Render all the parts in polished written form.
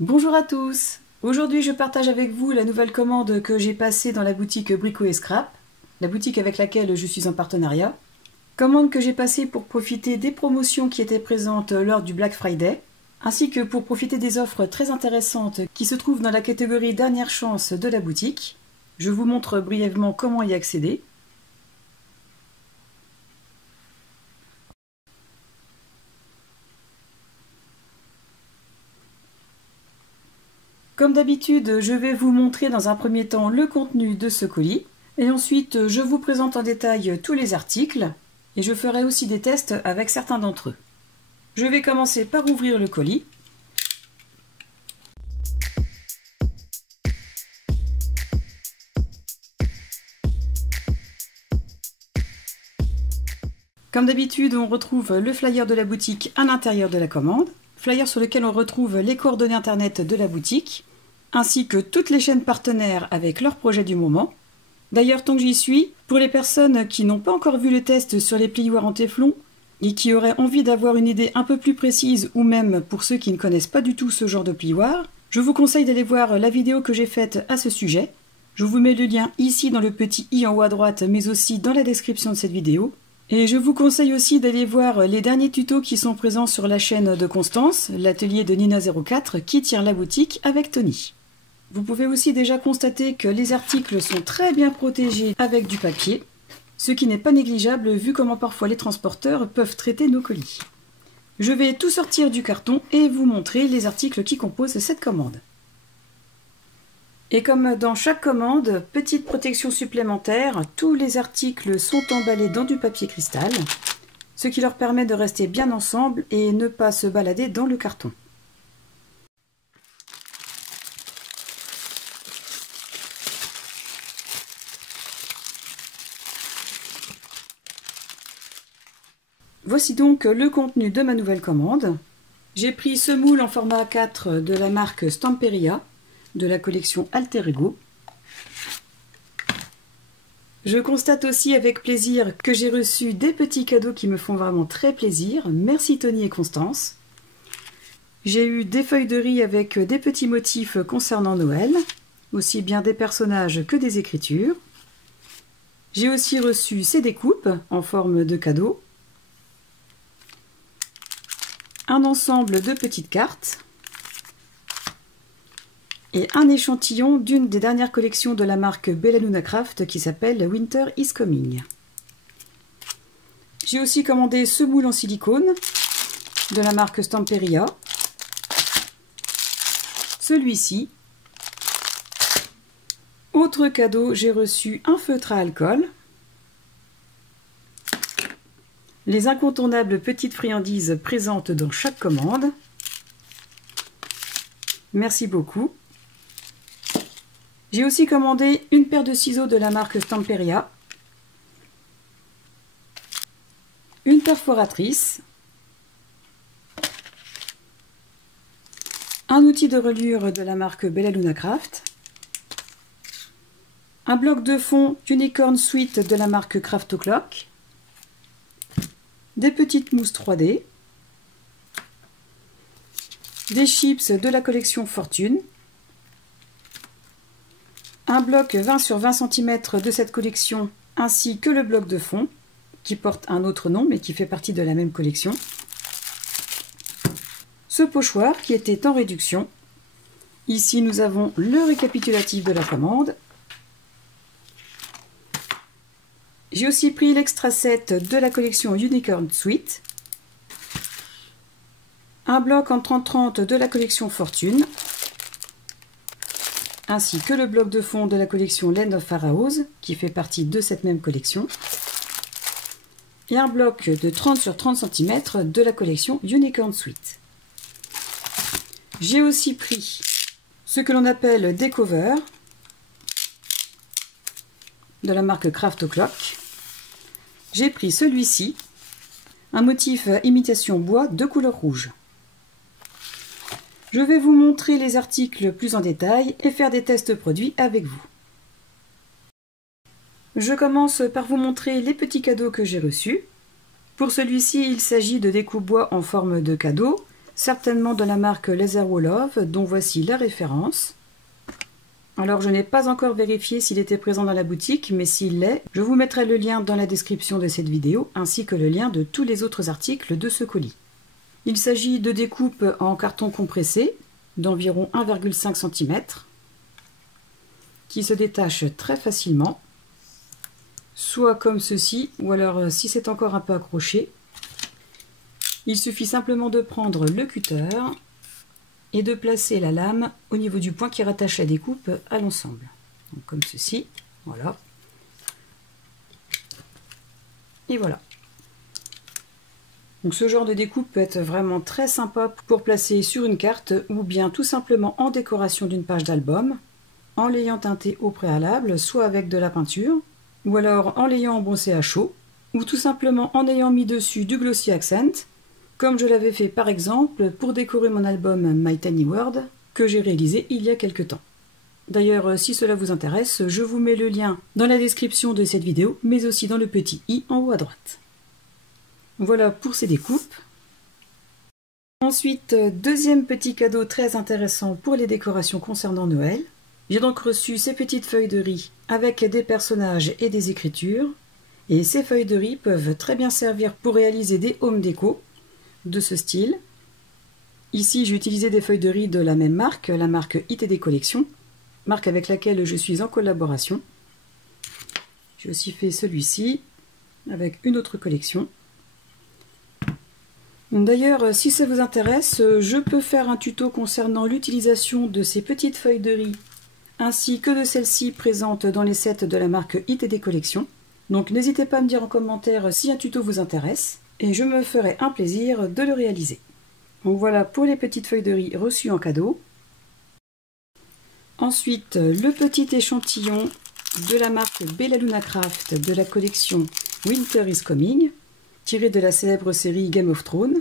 Bonjour à tous. Aujourd'hui je partage avec vous la nouvelle commande que j'ai passée dans la boutique Brico et Scrap, la boutique avec laquelle je suis en partenariat. Commande que j'ai passée pour profiter des promotions qui étaient présentes lors du Black Friday, ainsi que pour profiter des offres très intéressantes qui se trouvent dans la catégorie dernière chance de la boutique. Je vous montre brièvement comment y accéder. Comme d'habitude, je vais vous montrer dans un premier temps le contenu de ce colis, et ensuite je vous présente en détail tous les articles, et je ferai aussi des tests avec certains d'entre eux. Je vais commencer par ouvrir le colis. Comme d'habitude, on retrouve le flyer de la boutique à l'intérieur de la commande, flyer sur lequel on retrouve les coordonnées internet de la boutique, ainsi que toutes les chaînes partenaires avec leurs projets du moment. D'ailleurs, tant que j'y suis, pour les personnes qui n'ont pas encore vu le test sur les plioirs en téflon et qui auraient envie d'avoir une idée un peu plus précise, ou même pour ceux qui ne connaissent pas du tout ce genre de plioir, je vous conseille d'aller voir la vidéo que j'ai faite à ce sujet. Je vous mets le lien ici dans le petit i en haut à droite, mais aussi dans la description de cette vidéo. Et je vous conseille aussi d'aller voir les derniers tutos qui sont présents sur la chaîne de Constance, l'atelier de Nina04 qui tient la boutique avec Tony. Vous pouvez aussi déjà constater que les articles sont très bien protégés avec du papier, ce qui n'est pas négligeable vu comment parfois les transporteurs peuvent traiter nos colis. Je vais tout sortir du carton et vous montrer les articles qui composent cette commande. Et comme dans chaque commande, petite protection supplémentaire, tous les articles sont emballés dans du papier cristal, ce qui leur permet de rester bien ensemble et ne pas se balader dans le carton. Voici donc le contenu de ma nouvelle commande. J'ai pris ce moule en format A4 de la marque Stamperia, de la collection Alter Ego. Je constate aussi avec plaisir que j'ai reçu des petits cadeaux qui me font vraiment très plaisir. Merci Tony et Constance. J'ai eu des feuilles de riz avec des petits motifs concernant Noël, aussi bien des personnages que des écritures. J'ai aussi reçu ces découpes en forme de cadeaux, un ensemble de petites cartes et un échantillon d'une des dernières collections de la marque Bellaluna Craft qui s'appelle Winter is Coming. J'ai aussi commandé ce moule en silicone de la marque Stamperia, celui-ci. Autre cadeau, j'ai reçu un feutre à alcool, les incontournables petites friandises présentes dans chaque commande. Merci beaucoup. J'ai aussi commandé une paire de ciseaux de la marque Stamperia, une perforatrice, un outil de reliure de la marque Bellaluna Craft, un bloc de fond Unicorn Suite de la marque Craft O'Clock, des petites mousses 3D, des chips de la collection Fortune, un bloc 20 sur 20 cm de cette collection, ainsi que le bloc de fond, qui porte un autre nom, mais qui fait partie de la même collection. Ce pochoir qui était en réduction. Ici, nous avons le récapitulatif de la commande. J'ai aussi pris l'extra set de la collection Unicorn Suite, un bloc en 30-30 de la collection Fortune, ainsi que le bloc de fond de la collection Land of Pharaohs, qui fait partie de cette même collection, et un bloc de 30 sur 30 cm de la collection Unicorn Suite. J'ai aussi pris ce que l'on appelle des covers de la marque Craft O'Clock. J'ai pris celui-ci, un motif imitation bois de couleur rouge. Je vais vous montrer les articles plus en détail et faire des tests produits avec vous. Je commence par vous montrer les petits cadeaux que j'ai reçus. Pour celui-ci, il s'agit de découpe bois en forme de cadeau, certainement de la marque Laser Wolof, dont voici la référence. Alors je n'ai pas encore vérifié s'il était présent dans la boutique, mais s'il l'est, je vous mettrai le lien dans la description de cette vidéo, ainsi que le lien de tous les autres articles de ce colis. Il s'agit de découpes en carton compressé, d'environ 1,5 cm, qui se détachent très facilement, soit comme ceci, ou alors si c'est encore un peu accroché, il suffit simplement de prendre le cutter et de placer la lame au niveau du point qui rattache la découpe à l'ensemble. Comme ceci, voilà. Et voilà. Donc ce genre de découpe peut être vraiment très sympa pour placer sur une carte ou bien tout simplement en décoration d'une page d'album, en l'ayant teinté au préalable, soit avec de la peinture, ou alors en l'ayant embossé à chaud, ou tout simplement en ayant mis dessus du glossy accent, comme je l'avais fait par exemple pour décorer mon album My Tiny World que j'ai réalisé il y a quelques temps. D'ailleurs, si cela vous intéresse, je vous mets le lien dans la description de cette vidéo, mais aussi dans le petit i en haut à droite. Voilà pour ces découpes. Ensuite, deuxième petit cadeau très intéressant pour les décorations concernant Noël. J'ai donc reçu ces petites feuilles de riz avec des personnages et des écritures. Et ces feuilles de riz peuvent très bien servir pour réaliser des home déco de ce style. Ici, j'ai utilisé des feuilles de riz de la même marque, la marque ITD Collection, marque avec laquelle je suis en collaboration. J'ai aussi fait celui-ci avec une autre collection. D'ailleurs, si ça vous intéresse, je peux faire un tuto concernant l'utilisation de ces petites feuilles de riz ainsi que de celles-ci présentes dans les sets de la marque ITD Collection. Donc n'hésitez pas à me dire en commentaire si un tuto vous intéresse et je me ferai un plaisir de le réaliser. Donc voilà pour les petites feuilles de riz reçues en cadeau. Ensuite, le petit échantillon de la marque Bellaluna Craft de la collection Winter is Coming, tiré de la célèbre série Game of Thrones.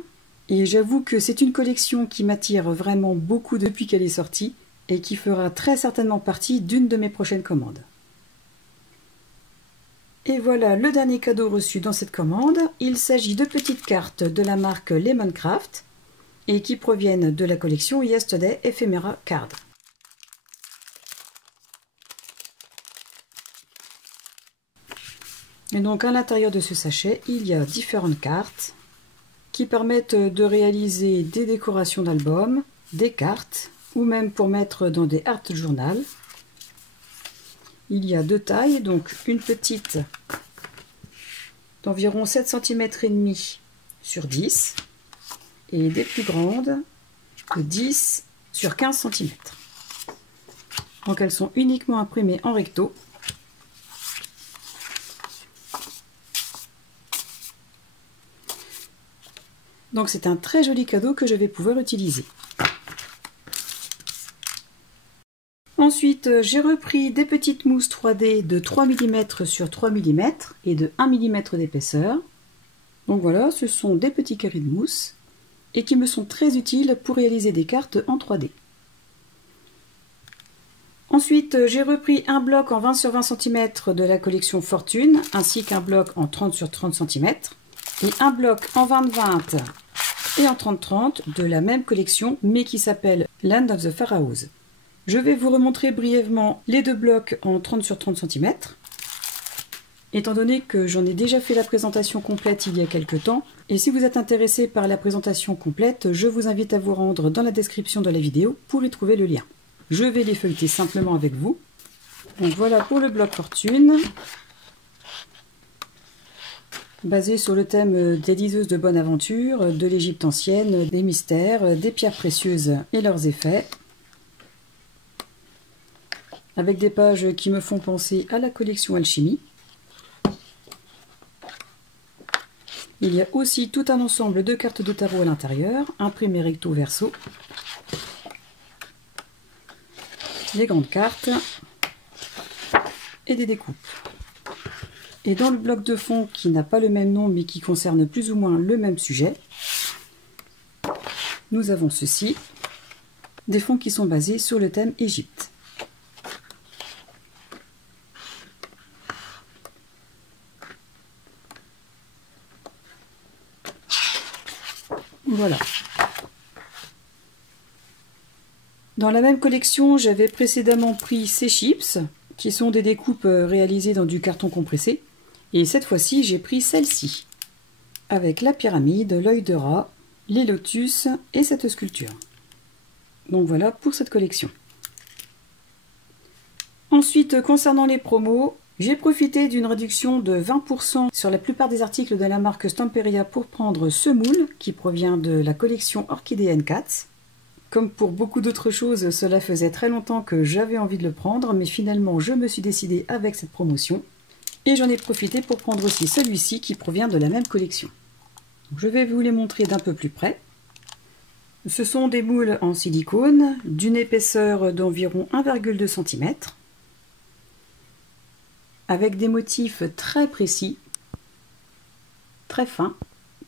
Et j'avoue que c'est une collection qui m'attire vraiment beaucoup depuis qu'elle est sortie et qui fera très certainement partie d'une de mes prochaines commandes. Et voilà le dernier cadeau reçu dans cette commande. Il s'agit de petites cartes de la marque Lemoncraft et qui proviennent de la collection Yesterday Ephemera Card. Et donc à l'intérieur de ce sachet, il y a différentes cartes qui permettent de réaliser des décorations d'albums, des cartes ou même pour mettre dans des art journal. Il y a deux tailles, donc une petite d'environ 7 cm et demi sur 10 et des plus grandes de 10 sur 15 cm. Donc elles sont uniquement imprimées en recto. Donc c'est un très joli cadeau que je vais pouvoir utiliser. Ensuite, j'ai repris des petites mousses 3D de 3 mm sur 3 mm et de 1 mm d'épaisseur. Donc voilà, ce sont des petits carrés de mousse et qui me sont très utiles pour réaliser des cartes en 3D. Ensuite, j'ai repris un bloc en 20 sur 20 cm de la collection Fortune, ainsi qu'un bloc en 30 sur 30 cm et un bloc en 20-20 et en 30-30 de la même collection, mais qui s'appelle Land of the Pharaohs. Je vais vous remontrer brièvement les deux blocs en 30 sur 30 cm. Étant donné que j'en ai déjà fait la présentation complète il y a quelques temps, et si vous êtes intéressé par la présentation complète, je vous invite à vous rendre dans la description de la vidéo pour y trouver le lien. Je vais les feuilleter simplement avec vous. Donc voilà pour le bloc Fortune, basé sur le thème des diseuses de bonne aventure, de l'Égypte ancienne, des mystères, des pierres précieuses et leurs effets, avec des pages qui me font penser à la collection Alchimie. Il y a aussi tout un ensemble de cartes de tarot à l'intérieur, imprimées recto verso, les grandes cartes et des découpes. Et dans le bloc de fond qui n'a pas le même nom mais qui concerne plus ou moins le même sujet, nous avons ceci, des fonds qui sont basés sur le thème Égypte. Voilà. Dans la même collection, j'avais précédemment pris ces chips, qui sont des découpes réalisées dans du carton compressé. Et cette fois-ci, j'ai pris celle-ci, avec la pyramide, l'œil de rat, les lotus et cette sculpture. Donc voilà pour cette collection. Ensuite, concernant les promos, j'ai profité d'une réduction de 20% sur la plupart des articles de la marque Stamperia pour prendre ce moule qui provient de la collection Orchidea & Cats. Comme pour beaucoup d'autres choses, cela faisait très longtemps que j'avais envie de le prendre, mais finalement je me suis décidée avec cette promotion. Et j'en ai profité pour prendre aussi celui-ci qui provient de la même collection. Je vais vous les montrer d'un peu plus près. Ce sont des moules en silicone d'une épaisseur d'environ 1,2 cm avec des motifs très précis, très fins.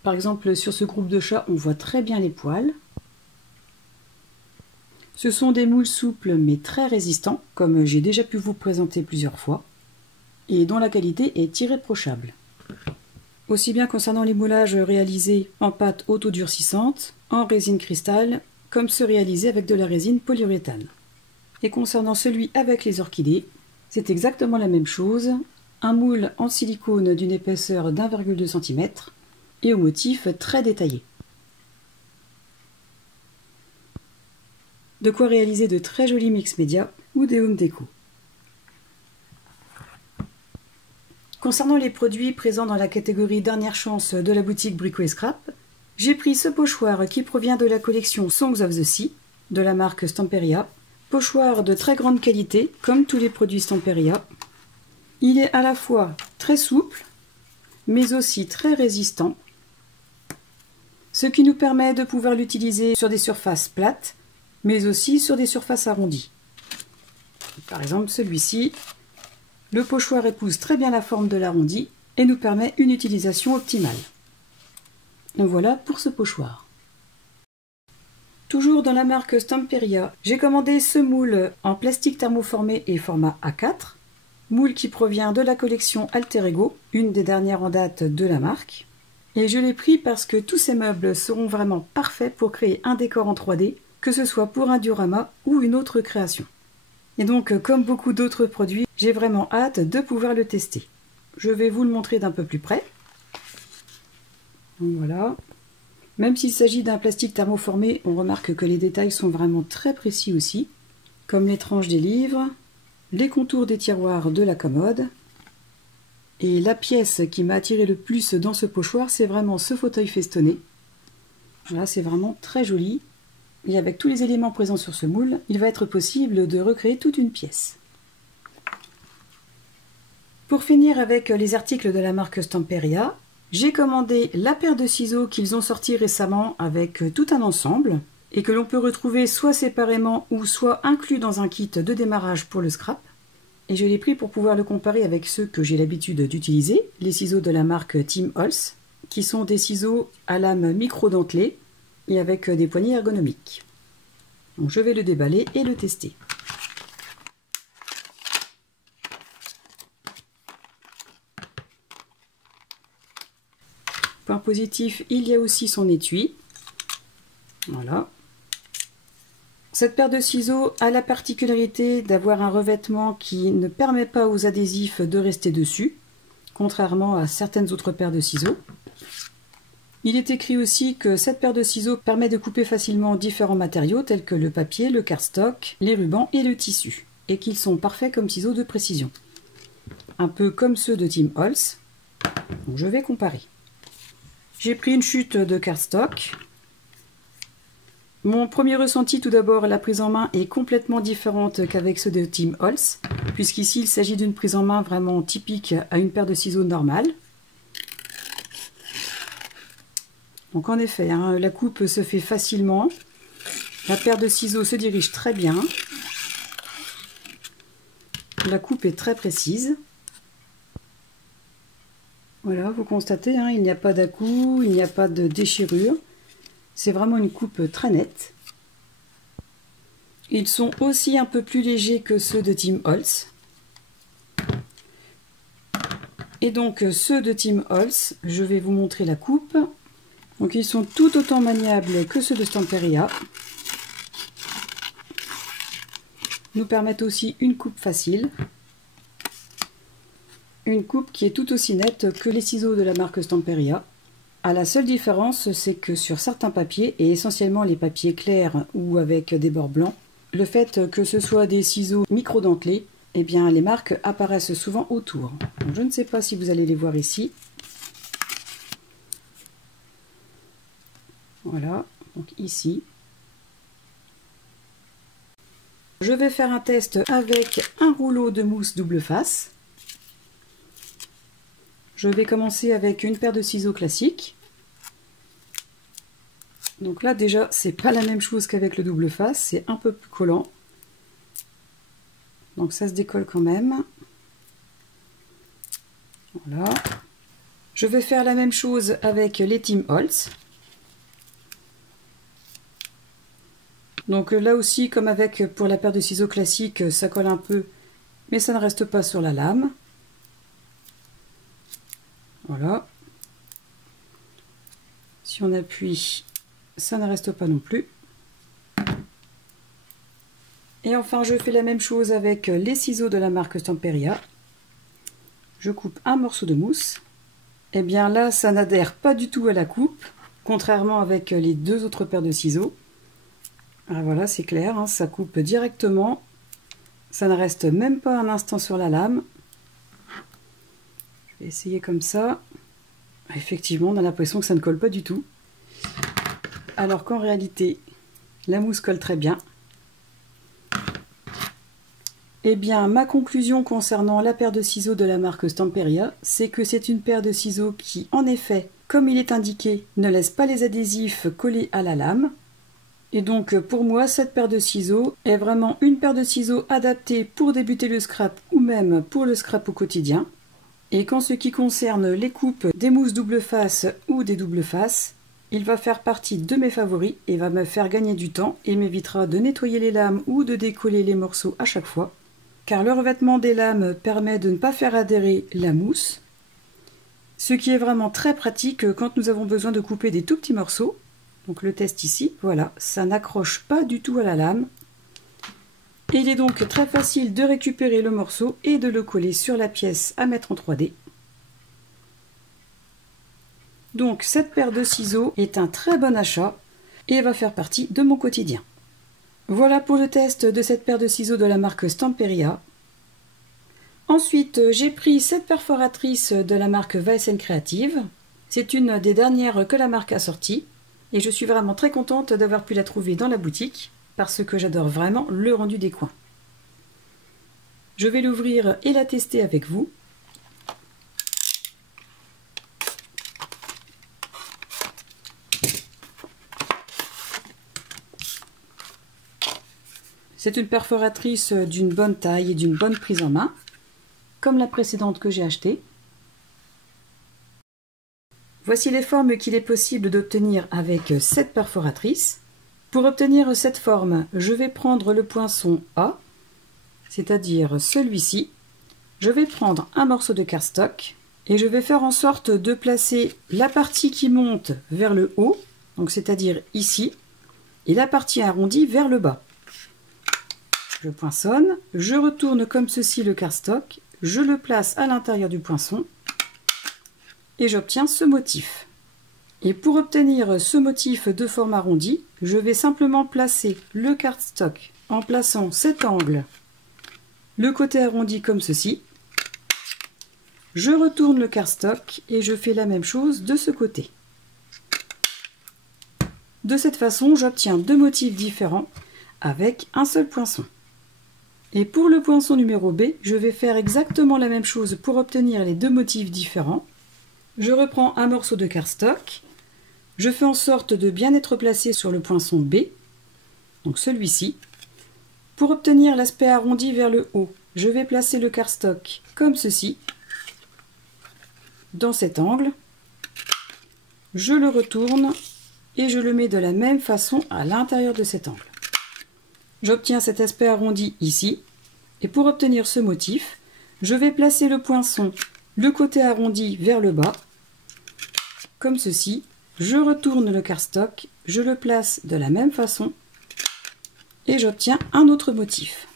Par exemple, sur ce groupe de chats, on voit très bien les poils. Ce sont des moules souples mais très résistants, comme j'ai déjà pu vous présenter plusieurs fois, et dont la qualité est irréprochable. Aussi bien concernant les moulages réalisés en pâte autodurcissante, en résine cristal, comme ceux réalisés avec de la résine polyuréthane. Et concernant celui avec les orchidées, c'est exactement la même chose, un moule en silicone d'une épaisseur d'1,2 cm et au motif très détaillé. De quoi réaliser de très jolis mix média ou des home déco. Concernant les produits présents dans la catégorie dernière chance de la boutique Brico & Scrap, j'ai pris ce pochoir qui provient de la collection Songs of the Sea de la marque Stamperia. Pochoir de très grande qualité, comme tous les produits Stamperia. Il est à la fois très souple, mais aussi très résistant, ce qui nous permet de pouvoir l'utiliser sur des surfaces plates, mais aussi sur des surfaces arrondies. Par exemple, celui-ci, le pochoir épouse très bien la forme de l'arrondi et nous permet une utilisation optimale. Donc voilà pour ce pochoir. Toujours dans la marque Stamperia, j'ai commandé ce moule en plastique thermoformé et format A4, moule qui provient de la collection Alter Ego, une des dernières en date de la marque. Et je l'ai pris parce que tous ces meubles seront vraiment parfaits pour créer un décor en 3D, que ce soit pour un diorama ou une autre création. Et donc, comme beaucoup d'autres produits, j'ai vraiment hâte de pouvoir le tester. Je vais vous le montrer d'un peu plus près. Donc voilà. Même s'il s'agit d'un plastique thermoformé, on remarque que les détails sont vraiment très précis aussi, comme les tranches des livres, les contours des tiroirs de la commode. Et la pièce qui m'a attiré le plus dans ce pochoir, c'est vraiment ce fauteuil festonné. Voilà, c'est vraiment très joli. Et avec tous les éléments présents sur ce moule, il va être possible de recréer toute une pièce. Pour finir avec les articles de la marque Stamperia, j'ai commandé la paire de ciseaux qu'ils ont sorti récemment avec tout un ensemble et que l'on peut retrouver soit séparément ou soit inclus dans un kit de démarrage pour le scrap. Et je l'ai pris pour pouvoir le comparer avec ceux que j'ai l'habitude d'utiliser, les ciseaux de la marque Tim Holtz, qui sont des ciseaux à lame micro-dentelée et avec des poignées ergonomiques. Donc je vais le déballer et le tester. Point positif, il y a aussi son étui. Voilà. Cette paire de ciseaux a la particularité d'avoir un revêtement qui ne permet pas aux adhésifs de rester dessus, contrairement à certaines autres paires de ciseaux. Il est écrit aussi que cette paire de ciseaux permet de couper facilement différents matériaux tels que le papier, le cardstock, les rubans et le tissu, et qu'ils sont parfaits comme ciseaux de précision. Un peu comme ceux de Tim Holtz. Donc je vais comparer. J'ai pris une chute de cardstock. Mon premier ressenti, tout d'abord, la prise en main est complètement différente qu'avec ceux de Tim Holtz, puisqu'ici il s'agit d'une prise en main vraiment typique à une paire de ciseaux normale. Donc en effet, hein, la coupe se fait facilement, la paire de ciseaux se dirige très bien, la coupe est très précise. Voilà, vous constatez, hein, il n'y a pas d'à-coups, il n'y a pas de déchirure. C'est vraiment une coupe très nette. Ils sont aussi un peu plus légers que ceux de Tim Holtz. Et donc ceux de Tim Holtz, je vais vous montrer la coupe. Donc ils sont tout autant maniables que ceux de Stamperia. nous permettent aussi une coupe facile. Une coupe qui est tout aussi nette que les ciseaux de la marque Stamperia. La seule différence, c'est que sur certains papiers, et essentiellement les papiers clairs ou avec des bords blancs, le fait que ce soit des ciseaux micro-dentelés, eh bien les marques apparaissent souvent autour. Donc, je ne sais pas si vous allez les voir ici. Voilà, donc ici. Je vais faire un test avec un rouleau de mousse double face. Je vais commencer avec une paire de ciseaux classiques. Donc là déjà, c'est pas la même chose qu'avec le double face, c'est un peu plus collant. Donc ça se décolle quand même. Voilà. Je vais faire la même chose avec les Tim Holtz. Donc là aussi, comme avec pour la paire de ciseaux classique, ça colle un peu, mais ça ne reste pas sur la lame. Voilà. Si on appuie, ça ne reste pas non plus. Et enfin, je fais la même chose avec les ciseaux de la marque Stamperia. Je coupe un morceau de mousse. Et bien là, ça n'adhère pas du tout à la coupe, contrairement avec les deux autres paires de ciseaux. Alors voilà, c'est clair, hein, ça coupe directement. Ça ne reste même pas un instant sur la lame. Je vais essayer comme ça. Effectivement, on a l'impression que ça ne colle pas du tout. Alors qu'en réalité, la mousse colle très bien. Eh bien, ma conclusion concernant la paire de ciseaux de la marque Stamperia, c'est que c'est une paire de ciseaux qui, en effet, comme il est indiqué, ne laisse pas les adhésifs collés à la lame. Et donc, pour moi, cette paire de ciseaux est vraiment une paire de ciseaux adaptée pour débuter le scrap ou même pour le scrap au quotidien. Et qu'en ce qui concerne les coupes des mousses double face ou des double faces, il va faire partie de mes favoris et va me faire gagner du temps et m'évitera de nettoyer les lames ou de décoller les morceaux à chaque fois. Car le revêtement des lames permet de ne pas faire adhérer la mousse, ce qui est vraiment très pratique quand nous avons besoin de couper des tout petits morceaux. Donc le test ici, voilà, ça n'accroche pas du tout à la lame. Et il est donc très facile de récupérer le morceau et de le coller sur la pièce à mettre en 3D. Donc cette paire de ciseaux est un très bon achat et va faire partie de mon quotidien. Voilà pour le test de cette paire de ciseaux de la marque Stamperia. Ensuite, j'ai pris cette perforatrice de la marque Weiss & Creative. C'est une des dernières que la marque a sorties. Et je suis vraiment très contente d'avoir pu la trouver dans la boutique, parce que j'adore vraiment le rendu des coins. Je vais l'ouvrir et la tester avec vous. C'est une perforatrice d'une bonne taille et d'une bonne prise en main, comme la précédente que j'ai achetée. Voici les formes qu'il est possible d'obtenir avec cette perforatrice. Pour obtenir cette forme, je vais prendre le poinçon A, c'est-à-dire celui-ci. Je vais prendre un morceau de cardstock et je vais faire en sorte de placer la partie qui monte vers le haut, donc c'est-à-dire ici, et la partie arrondie vers le bas. Je poinçonne, je retourne comme ceci le cardstock, je le place à l'intérieur du poinçon, et j'obtiens ce motif. Et pour obtenir ce motif de forme arrondie, je vais simplement placer le cardstock en plaçant cet angle, le côté arrondi comme ceci. Je retourne le cardstock et je fais la même chose de ce côté. De cette façon, j'obtiens deux motifs différents avec un seul poinçon. Et pour le poinçon numéro B, je vais faire exactement la même chose pour obtenir les deux motifs différents. Je reprends un morceau de cardstock, je fais en sorte de bien être placé sur le poinçon B, donc celui-ci. Pour obtenir l'aspect arrondi vers le haut, je vais placer le cardstock comme ceci, dans cet angle. Je le retourne et je le mets de la même façon à l'intérieur de cet angle. J'obtiens cet aspect arrondi ici, et pour obtenir ce motif, je vais placer le poinçon, le côté arrondi vers le bas, comme ceci. Je retourne le cardstock, je le place de la même façon et j'obtiens un autre motif.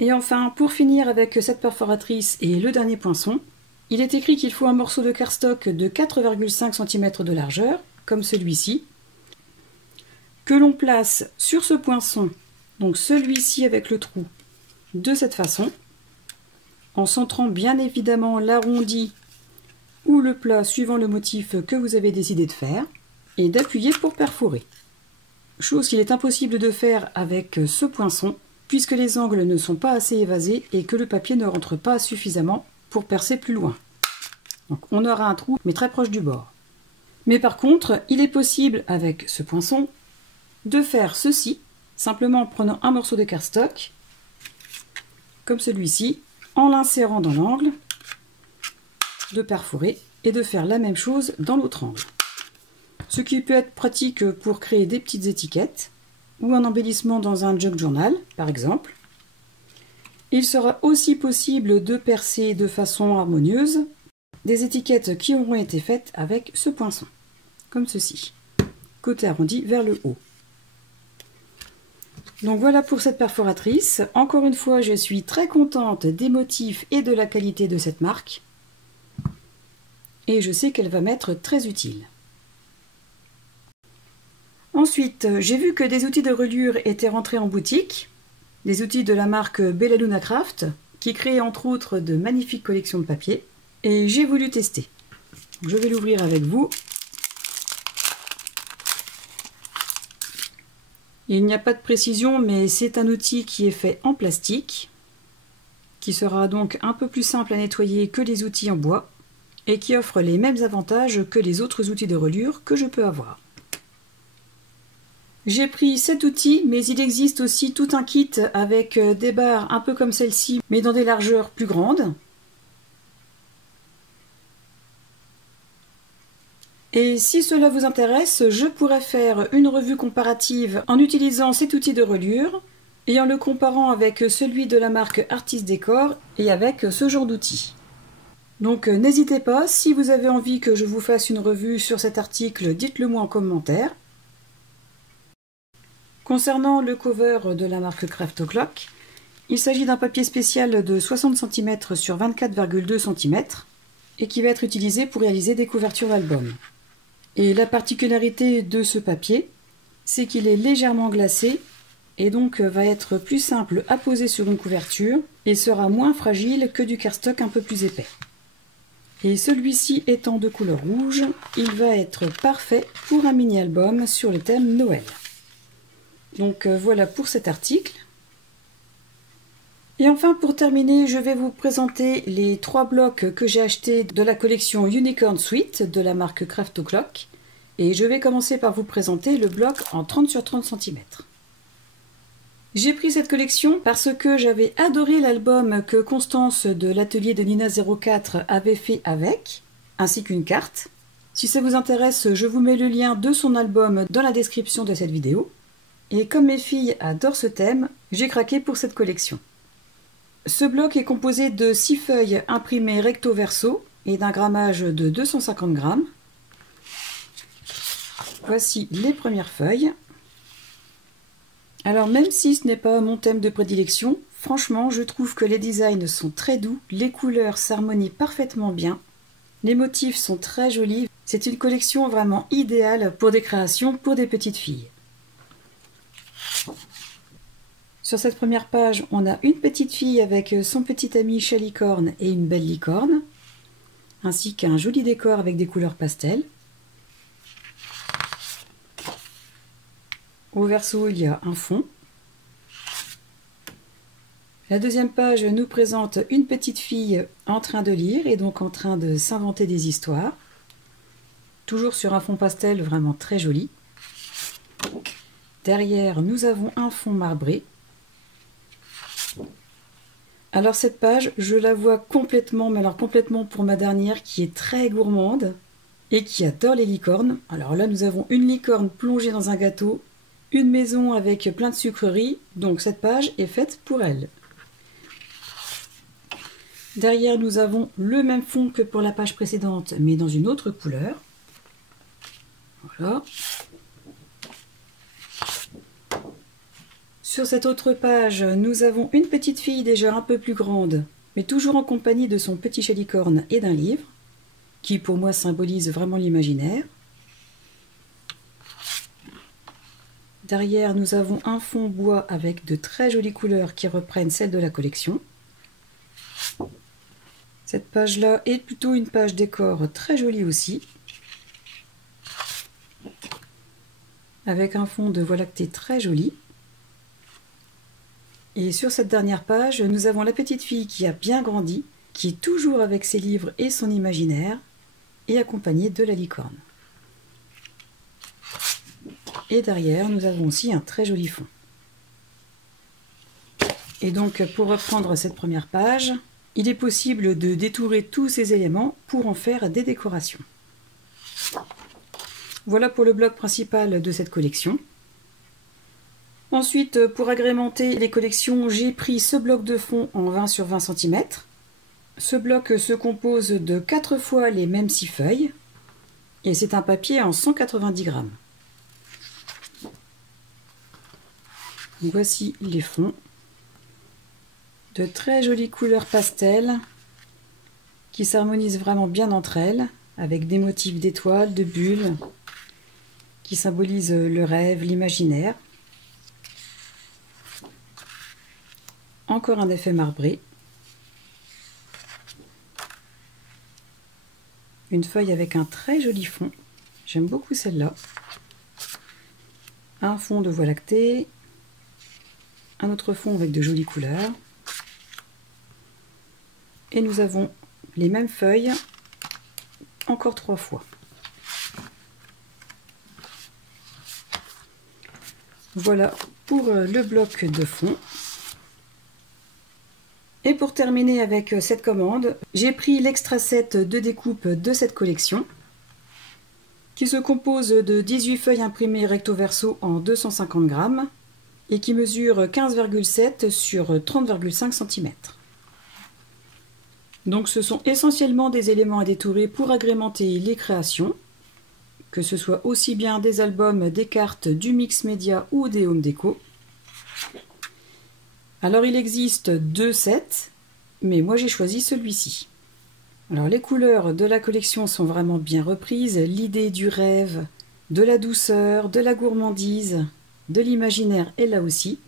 Et enfin, pour finir avec cette perforatrice et le dernier poinçon, il est écrit qu'il faut un morceau de cardstock de 4,5 cm de largeur, comme celui-ci, que l'on place sur ce poinçon, donc celui-ci avec le trou, de cette façon, en centrant bien évidemment l'arrondi ou le plat suivant le motif que vous avez décidé de faire, et d'appuyer pour perforer. Chose qu'il est impossible de faire avec ce poinçon, puisque les angles ne sont pas assez évasés et que le papier ne rentre pas suffisamment pour percer plus loin. Donc on aura un trou, mais très proche du bord. Mais par contre, il est possible avec ce poinçon de faire ceci, simplement en prenant un morceau de cardstock, comme celui-ci, en l'insérant dans l'angle, de perforer et de faire la même chose dans l'autre angle. Ce qui peut être pratique pour créer des petites étiquettes ou un embellissement dans un junk journal, par exemple. Il sera aussi possible de percer de façon harmonieuse des étiquettes qui auront été faites avec ce poinçon, comme ceci, côté arrondi vers le haut. Donc voilà pour cette perforatrice. Encore une fois, je suis très contente des motifs et de la qualité de cette marque. Et je sais qu'elle va m'être très utile. Ensuite, j'ai vu que des outils de reliure étaient rentrés en boutique. Des outils de la marque Bellaluna Craft, qui crée entre autres de magnifiques collections de papier. Et j'ai voulu tester. Je vais l'ouvrir avec vous. Il n'y a pas de précision, mais c'est un outil qui est fait en plastique, qui sera donc un peu plus simple à nettoyer que les outils en bois, et qui offre les mêmes avantages que les autres outils de reliure que je peux avoir. J'ai pris cet outil, mais il existe aussi tout un kit avec des barres un peu comme celle-ci, mais dans des largeurs plus grandes. Et si cela vous intéresse, je pourrais faire une revue comparative en utilisant cet outil de reliure et en le comparant avec celui de la marque Artist Décor et avec ce genre d'outil. Donc n'hésitez pas, si vous avez envie que je vous fasse une revue sur cet article, dites-le moi en commentaire. Concernant le cover de la marque Craft O'Clock, il s'agit d'un papier spécial de 60 cm sur 24,2 cm et qui va être utilisé pour réaliser des couvertures d'albums. Et la particularité de ce papier, c'est qu'il est légèrement glacé et donc va être plus simple à poser sur une couverture et sera moins fragile que du cardstock un peu plus épais. Et celui-ci étant de couleur rouge, il va être parfait pour un mini-album sur le thème Noël. Donc voilà pour cet article. Et enfin, pour terminer, je vais vous présenter les 3 blocs que j'ai achetés de la collection Unicorn Suite de la marque Craft O'Clock. Et je vais commencer par vous présenter le bloc en 30 sur 30 cm. J'ai pris cette collection parce que j'avais adoré l'album que Constance de l'atelier de Nina 04 avait fait avec, ainsi qu'une carte. Si ça vous intéresse, je vous mets le lien de son album dans la description de cette vidéo. Et comme mes filles adorent ce thème, j'ai craqué pour cette collection. Ce bloc est composé de 6 feuilles imprimées recto verso et d'un grammage de 250 grammes. Voici les premières feuilles. Alors même si ce n'est pas mon thème de prédilection, franchement je trouve que les designs sont très doux, les couleurs s'harmonient parfaitement bien, les motifs sont très jolis. C'est une collection vraiment idéale pour des créations pour des petites filles. Sur cette première page, on a une petite fille avec son petit ami chat licorne et une belle licorne, ainsi qu'un joli décor avec des couleurs pastel. Au verso, il y a un fond. La deuxième page nous présente une petite fille en train de lire et donc en train de s'inventer des histoires. Toujours sur un fond pastel vraiment très joli. Derrière, nous avons un fond marbré. Alors cette page, je la vois complètement, mais alors complètement pour ma dernière qui est très gourmande et qui adore les licornes. Alors là, nous avons une licorne plongée dans un gâteau, une maison avec plein de sucreries, donc cette page est faite pour elle. Derrière, nous avons le même fond que pour la page précédente, mais dans une autre couleur. Voilà. Sur cette autre page, nous avons une petite fille déjà un peu plus grande, mais toujours en compagnie de son petit chat licorne et d'un livre, qui pour moi symbolise vraiment l'imaginaire. Derrière, nous avons un fond bois avec de très jolies couleurs qui reprennent celles de la collection. Cette page-là est plutôt une page décor très jolie aussi, avec un fond de voie lactée très joli. Et sur cette dernière page, nous avons la petite fille qui a bien grandi, qui est toujours avec ses livres et son imaginaire, et accompagnée de la licorne. Et derrière, nous avons aussi un très joli fond. Et donc, pour reprendre cette première page, il est possible de détourer tous ces éléments pour en faire des décorations. Voilà pour le bloc principal de cette collection. Ensuite, pour agrémenter les collections, j'ai pris ce bloc de fond en 20 sur 20 cm. Ce bloc se compose de 4 fois les mêmes 6 feuilles. Et c'est un papier en 190 grammes. Voici les fonds. De très jolies couleurs pastel qui s'harmonisent vraiment bien entre elles, avec des motifs d'étoiles, de bulles, qui symbolisent le rêve, l'imaginaire. Encore un effet marbré. Une feuille avec un très joli fond. J'aime beaucoup celle-là. Un fond de voie lactée. Un autre fond avec de jolies couleurs. Et nous avons les mêmes feuilles encore 3 fois. Voilà pour le bloc de fond. Et pour terminer avec cette commande, j'ai pris l'extra set de découpe de cette collection qui se compose de 18 feuilles imprimées recto verso en 250 grammes et qui mesure 15,7 sur 30,5 cm. Donc ce sont essentiellement des éléments à détourer pour agrémenter les créations, que ce soit aussi bien des albums, des cartes, du mix média ou des home déco. Alors il existe 2 sets, mais moi j'ai choisi celui-ci. Alors les couleurs de la collection sont vraiment bien reprises, l'idée du rêve, de la douceur, de la gourmandise, de l'imaginaire est là aussi.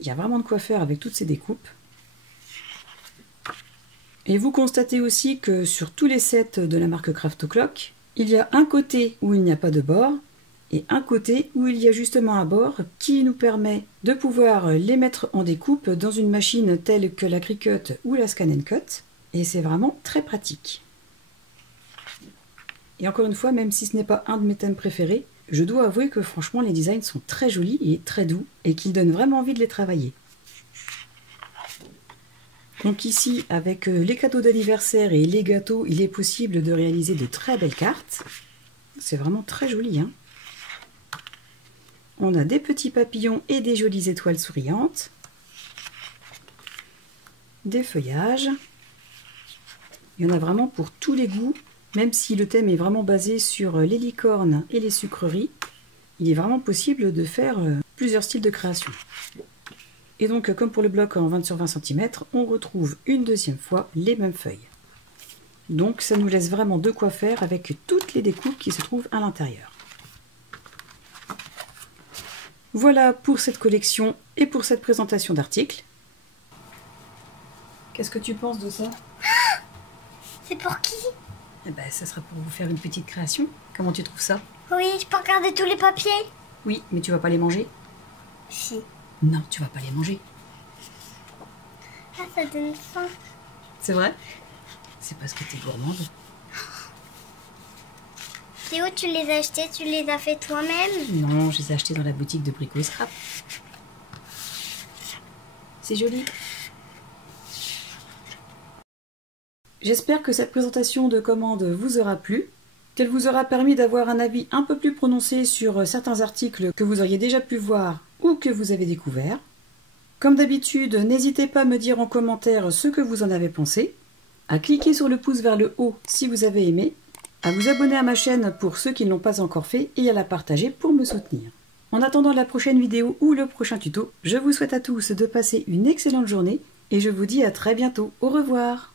Il y a vraiment de quoi faire avec toutes ces découpes. Et vous constatez aussi que sur tous les sets de la marque Craft O'Clock, il y a un côté où il n'y a pas de bord et un côté où il y a justement un bord qui nous permet de pouvoir les mettre en découpe dans une machine telle que la Cricut ou la Scan & Cut. Et c'est vraiment très pratique. Et encore une fois, même si ce n'est pas un de mes thèmes préférés, je dois avouer que franchement les designs sont très jolis et très doux et qu'ils donnent vraiment envie de les travailler. Donc ici, avec les cadeaux d'anniversaire et les gâteaux, il est possible de réaliser de très belles cartes. C'est vraiment très joli, hein. On a des petits papillons et des jolies étoiles souriantes. Des feuillages. Il y en a vraiment pour tous les goûts, même si le thème est vraiment basé sur les licornes et les sucreries. Il est vraiment possible de faire plusieurs styles de création. Et donc, comme pour le bloc en 20 sur 20 cm, on retrouve une deuxième fois les mêmes feuilles. Donc, ça nous laisse vraiment de quoi faire avec toutes les découpes qui se trouvent à l'intérieur. Voilà pour cette collection et pour cette présentation d'articles. Qu'est-ce que tu penses de ça? C'est pour qui? Eh ben, ça sera pour vous faire une petite création. Comment tu trouves ça? Oui, je peux regarder tous les papiers? Oui, mais tu vas pas les manger? Si. Non, tu vas pas les manger. Ah, ça donne faim. C'est vrai? C'est parce que t'es gourmande. Théo, tu les as achetés? Tu les as fait toi-même? Non, je les ai achetés dans la boutique de Brico et Scrap. C'est joli. J'espère que cette présentation de commande vous aura plu, qu'elle vous aura permis d'avoir un avis un peu plus prononcé sur certains articles que vous auriez déjà pu voir ou que vous avez découvert. Comme d'habitude, n'hésitez pas à me dire en commentaire ce que vous en avez pensé, à cliquer sur le pouce vers le haut si vous avez aimé, à vous abonner à ma chaîne pour ceux qui ne l'ont pas encore fait et à la partager pour me soutenir. En attendant la prochaine vidéo ou le prochain tuto, je vous souhaite à tous de passer une excellente journée et je vous dis à très bientôt. Au revoir!